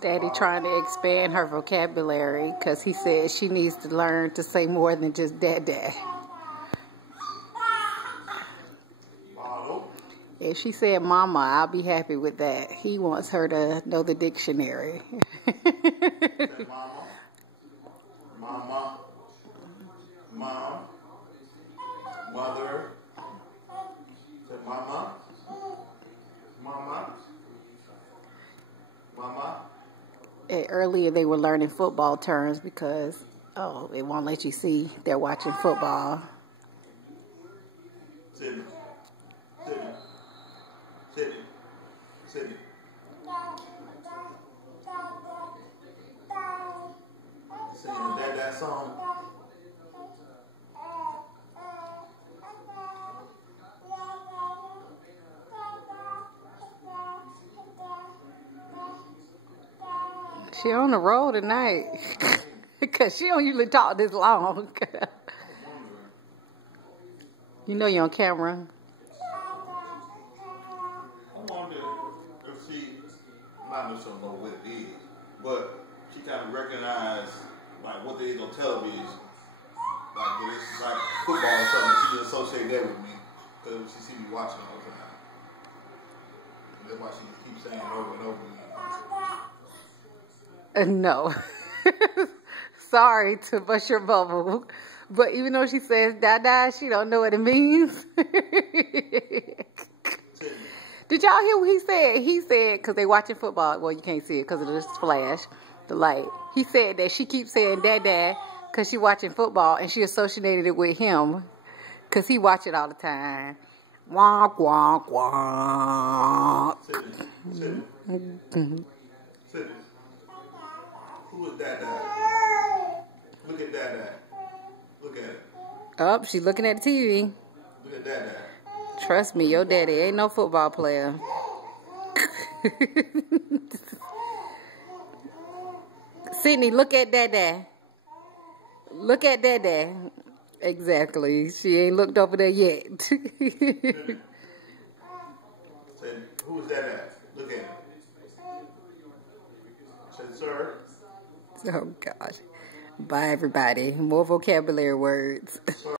Daddy trying to expand her vocabulary because he said she needs to learn to say more than just dad. If she said mama, I'll be happy with that. He wants her to know the dictionary. Mama, mom, mother, mama, mama, mama. And earlier they were learning football terms because, oh, it won't let you see they're watching football. Sydney. Sydney. Sydney. Sydney. Singing that song. She on the road tonight because she don't usually talk this long. You know you're on camera. I wonder if she, not necessarily know what it is, but she kind of recognized like what they is on television, like if it's like football or something. She just associate that with me because she see me watching all the time. And that's why she keeps saying it over and over again. No. Sorry to bust your bubble, but even though she says dada, she don't know what it means. Did y'all hear what he said? He said, because they watching football. Well, you can't see it because of this flash, the light. He said that she keeps saying dad because she watching football and she associated it with him because he watch it all the time. Wonk, wonk, wonk. Sit. Who is dad? Look at dad. Look at it. Oh, she's looking at the TV. Look at dad. Trust me, your daddy ain't no football player. Sydney, look at dada. Look at dada. Exactly. She ain't looked over there yet. Say, who is dad? Look at him. Say, sir. Oh, gosh. Bye, everybody. More vocabulary words.